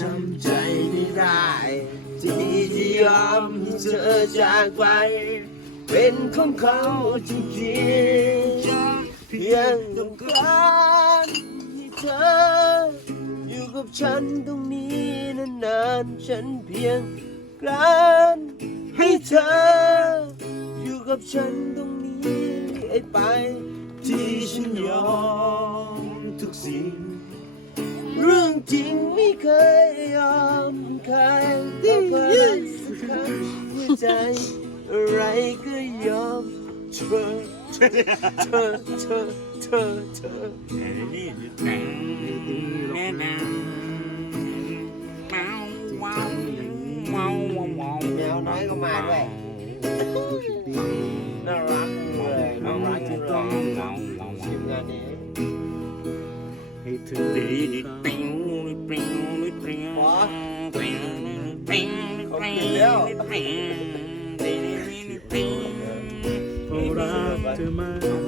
ทำใจไม่ได้ที่จะยอมให้เธอจากไป เป็นของเขาจริงๆเพียงต้องการให้เธอ อยู่กับฉันตรงนี้นานๆฉันเพียงการให้เธอ อยู่กับฉันตรงนี้ไปที่ฉันยอมทุกสิ่ง จริงไม่เคยยอมใครก็เพื่อสักครั้งหัวใจ อะไรก็ยอมเธอเธอเธอเธอเธอเธอแม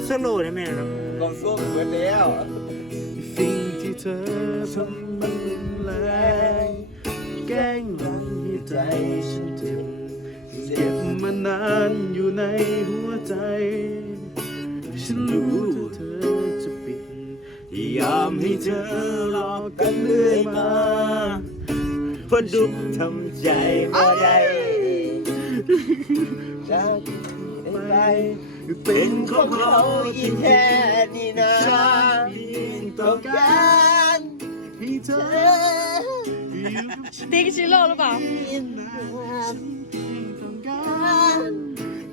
สโลว์ได้ไหมครับกองส้มเหมือนแล้วสิ่งที่เธอทำมันรุนแรงแกล้งหลังให้ใจฉันเจ็บเจ็บมานานอยู่ในหัวใจ ฉันรู้เธอจะปิด ยอมให้เธอหลอกกันเรื่อยมาเพอดุกทำใจบ่ได้จากไปเป็นของเขาอีแท้นี่นะต้องการให้เธอติ๊กชิโร่หรือเปล่าต้องการ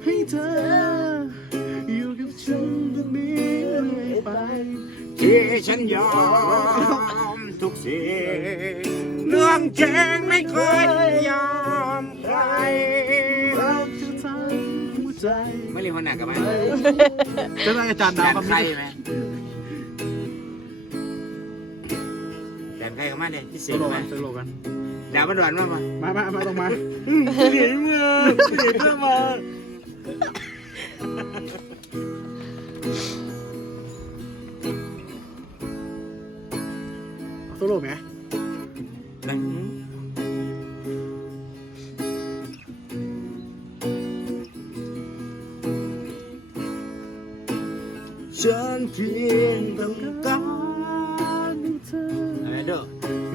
ให้เธอ ฉันยอมทุกสิ่งเรื่องจริงไม่เคยยอมใครรักเธอทั้งหัวใจไม่เรียกว่าหนักกับมันจะได้อาจารย์แดดาวนคำใครนี้ไหมแดนใครกับมันเลยที่สเสียงโลไหมกันสโลกันดาวมันหวานมากมั้ยมามามาต้องมาเห็นเมื่อเห็นเมื่อมา สโลไหมฉันเพียงต้องการให้เธออะไรเด้อ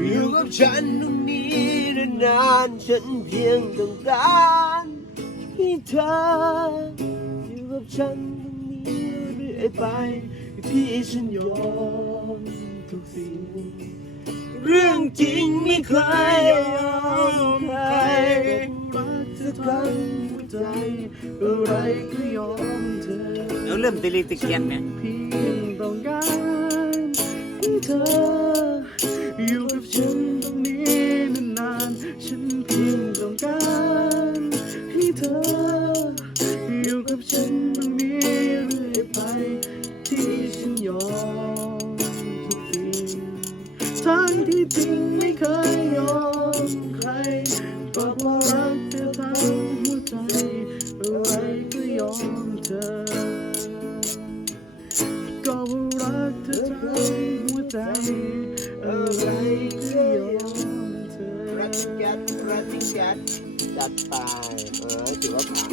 อยู่กับฉันตรงนี้นานฉันเพียงต้องการให้เธออยู่กับฉันตรงนี้เรื่อยไปที่ฉันยอมทุกสิ่ง เรื่องจริงไม่เคยยอมใครรักเธอทั้งหัวใจอะไรก็ยอมเธอเราเริ่มตะลีตะเกียนเนี่ยเพียงต้องการให้เธอ จริงไม่เคยยอมใครบอกว่ารักเธอทั้งหัวใจอะไรก็ยอมเธอ ก็ว่ารักเธอทั้งหัวใจอะไรก็ยอมเธอรักแก๊สรักแก๊สจัดไปเออถือว่าผ่าน